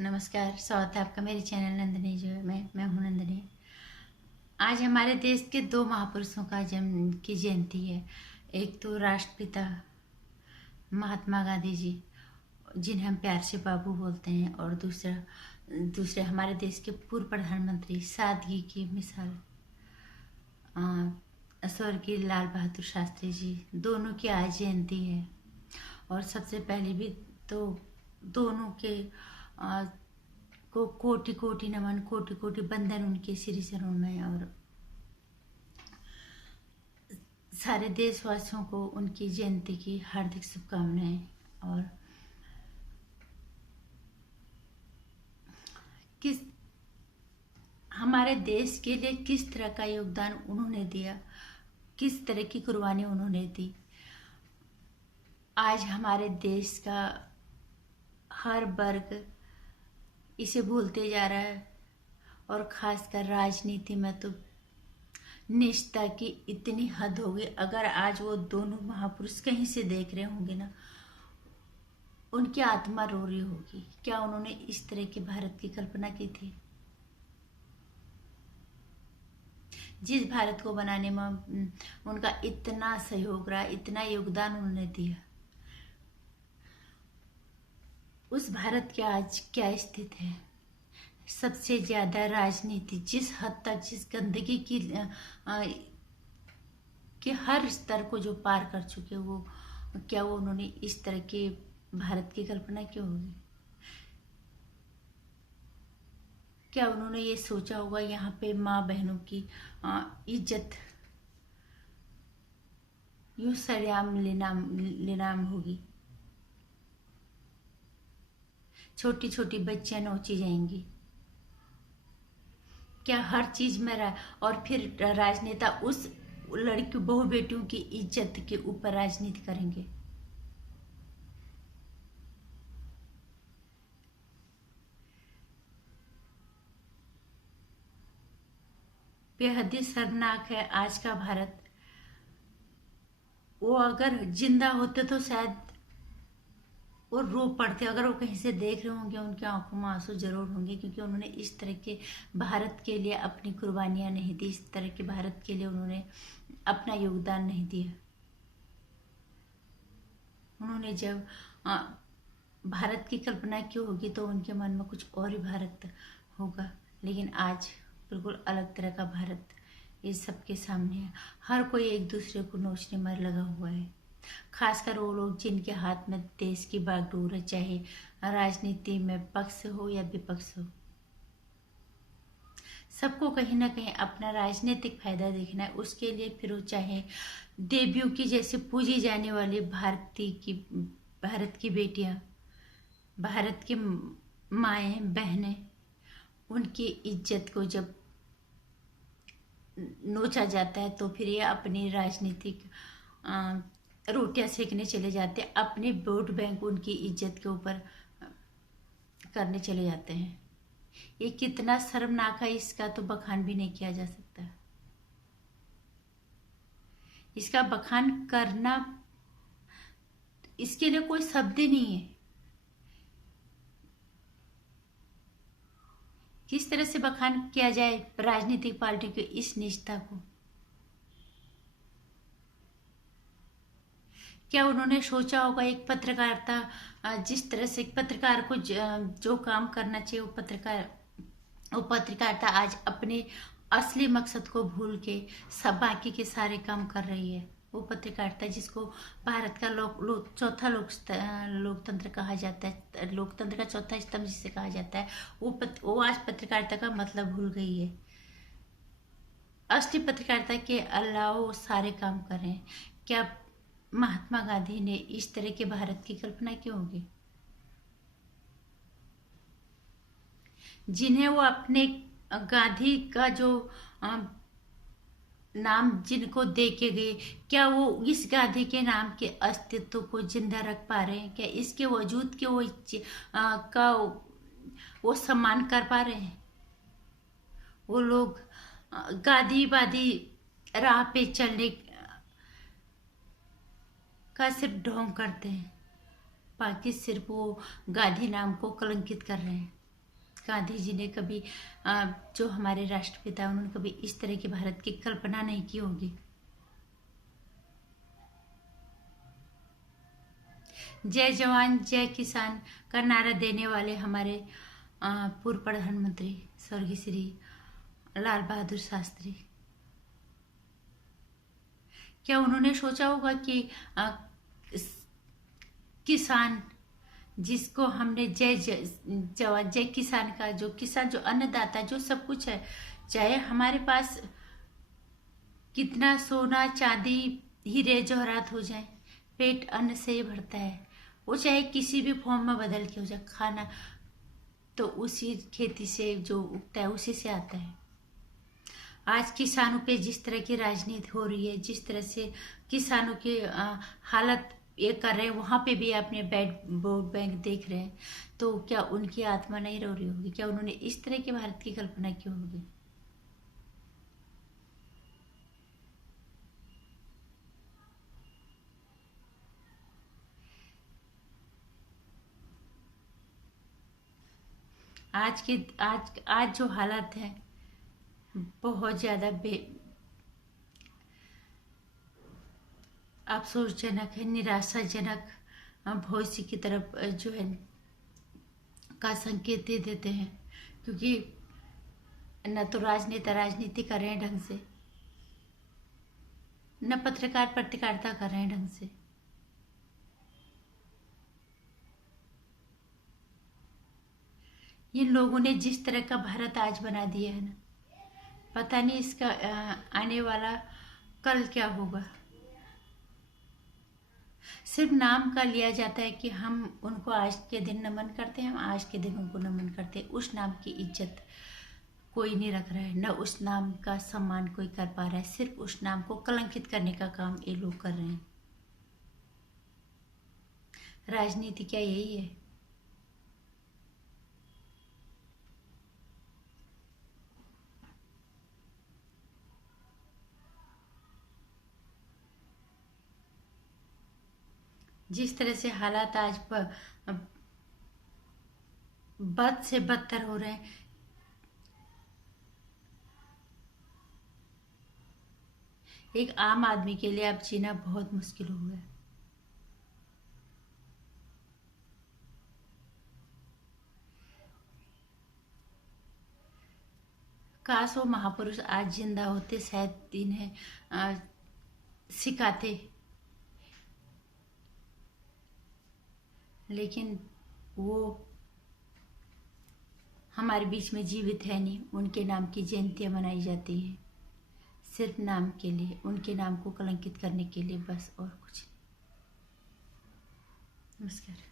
नमस्कार, स्वागत है आपका मेरे चैनल नंदिनी जो है मैं हूँ नंदिनी। आज हमारे देश के दो महापुरुषों का जन्म की जयंती है। एक तो राष्ट्रपिता महात्मा गांधी जी, जिन्हें हम प्यार से बाबू बोलते हैं, और दूसरे हमारे देश के पूर्व प्रधानमंत्री, सादगी की मिसाल स्वर्गीय लाल बहादुर शास्त्री जी, दोनों की आज जयंती है। और सबसे पहले भी तो दोनों के को कोटि कोटि नमन, कोटि कोटि बंदन उनके श्री चरणों में, और सारे देशवासियों को उनकी जयंती की हार्दिक शुभकामनाएं। और किस हमारे देश के लिए किस तरह का योगदान उन्होंने दिया, किस तरह की कुर्बानी उन्होंने दी, आज हमारे देश का हर वर्ग इसे भूलते जा रहा है। और खासकर राजनीति में तो निष्ठा की इतनी हद हो गई। अगर आज वो दोनों महापुरुष कहीं से देख रहे होंगे ना, उनकी आत्मा रो रही होगी। क्या उन्होंने इस तरह के भारत की कल्पना की थी? जिस भारत को बनाने में उनका इतना सहयोग रहा, इतना योगदान उन्होंने दिया, उस भारत की आज क्या स्थिति है? सबसे ज्यादा राजनीति जिस हद तक, जिस गंदगी की कि हर स्तर को जो पार कर चुके, वो क्या वो उन्होंने इस तरह के भारत की कल्पना की होगी? क्या उन्होंने ये सोचा होगा यहाँ पे माँ बहनों की इज्जत यूं सरेआम लेनाम होगी? छोटी छोटी बच्चियां नोची जाएंगी। क्या हर चीज में और फिर राजनेता उस लड़की बहु बेटियों की इज्जत के ऊपर राजनीति करेंगे? बेहद ही शर्मनाक है आज का भारत। वो अगर जिंदा होते तो शायद वो रो पड़ते। अगर वो कहीं से देख रहे होंगे, उनकी आंखों में आंसू जरूर होंगे, क्योंकि उन्होंने इस तरह के भारत के लिए अपनी कुर्बानियां नहीं दी, इस तरह के भारत के लिए उन्होंने अपना योगदान नहीं दिया। उन्होंने जब भारत की कल्पना की होगी तो उनके मन में कुछ और ही भारत होगा। लेकिन आज बिल्कुल अलग तरह का भारत इस सबके सामने है। हर कोई एक दूसरे को नोचने में लगा हुआ है। खासकर वो लोग जिनके हाथ में देश की बागडोर है, चाहे राजनीति में पक्ष हो या विपक्ष हो। सबको कहीं ना कहीं अपना राजनीतिक फायदा देखना है। उसके लिए फिर वो चाहे देवियों की जैसे पूजी जाने वाली भारत की बेटियां, भारत की माएँ बहनें, उनकी इज्जत को जब नोचा जाता है तो फिर ये अपनी राजनीतिक रोटियां सेकने चले जाते हैं, अपने वोट बैंक उनकी इज्जत के ऊपर करने चले जाते हैं। ये कितना शर्मनाक है, इसका तो बखान भी नहीं किया जा सकता। इसका बखान करना, इसके लिए कोई शब्द ही नहीं है। किस तरह से बखान किया जाए राजनीतिक पार्टी की इस निष्ठा को? क्या उन्होंने सोचा होगा एक पत्रकारिता, जिस तरह से एक पत्रकार को जो काम करना चाहिए, वो पत्रकारिता आज अपने असली मकसद को भूल के सब बाकी के सारे काम कर रही है। वो पत्रकारिता जिसको भारत का चौथा लोकतंत्र कहा जाता है, लोकतंत्र का चौथा स्तंभ जिसे कहा जाता है, वो आज पत्रकारिता का मतलब भूल गई है। असली पत्रकारिता के अलावा वो सारे काम कर रहे हैं। क्या महात्मा गांधी ने इस तरह के भारत की कल्पना की होगी? जिन्हें वो अपने गांधी का जो नाम जिनको दे के गए, क्या वो इस गांधी के नाम के अस्तित्व को जिंदा रख पा रहे हैं? क्या इसके वजूद के वो सम्मान कर पा रहे हैं? वो लोग गांधीवादी राह पे चलने का सिर्फ ढोंग करते हैं, बाकी सिर्फ वो गांधी नाम को कलंकित कर रहे हैं। गांधी जी ने कभी जो हमारे राष्ट्रपिता, उन्होंने कभी इस तरह के भारत की कल्पना नहीं की होगी। जय जवान जय किसान का नारा देने वाले हमारे पूर्व प्रधानमंत्री स्वर्गीय श्री लाल बहादुर शास्त्री, क्या उन्होंने सोचा होगा कि किसान जिसको हमने जय जवान जय किसान का, जो किसान, जो अन्नदाता, जो सब कुछ है, चाहे हमारे पास कितना सोना चांदी हीरे जवाहरात हो जाए, पेट अन्न से ही भरता है। वो चाहे किसी भी फॉर्म में बदल के हो जाए, खाना तो उसी खेती से जो उगता है उसी से आता है। आज किसानों पे जिस तरह की राजनीति हो रही है, जिस तरह से किसानों की हालत ये कर रहे हैं, वहाँ पे भी अपने वोट बैंक देख रहे हैं, तो क्या उनकी आत्मा नहीं रो रही होगी? क्या उन्होंने इस तरह के भारत की कल्पना की होगी? आज जो हालात है बहुत ज्यादा अफसोसजनक है, निराशाजनक, भविष्य की तरफ जो है का संकेत दे देते हैं, क्योंकि न तो राजनेता राजनीति कर रहे हैं ढंग से, न पत्रकार पत्रकारिता कर रहे हैं ढंग से। इन लोगों ने जिस तरह का भारत आज बना दिया है ना, पता नहीं इसका आने वाला कल क्या होगा। सिर्फ नाम का लिया जाता है कि हम उनको आज के दिन नमन करते हैं, हम आज के दिन उनको नमन करते हैं। उस नाम की इज्जत कोई नहीं रख रहा है, न उस नाम का सम्मान कोई कर पा रहा है। सिर्फ उस नाम को कलंकित करने का काम ये लोग कर रहे हैं। राजनीति क्या यही है? जिस तरह से हालात आज बद से बदतर हो रहे हैं, एक आम आदमी के लिए अब जीना बहुत मुश्किल हो गया। काश वो महापुरुष आज जिंदा होते, शायद इन्हें सिखाते, लेकिन वो हमारे बीच में जीवित है नहीं। उनके नाम की जयंतियाँ मनाई जाती हैं सिर्फ नाम के लिए, उनके नाम को कलंकित करने के लिए, बस और कुछ नहीं। नमस्कार।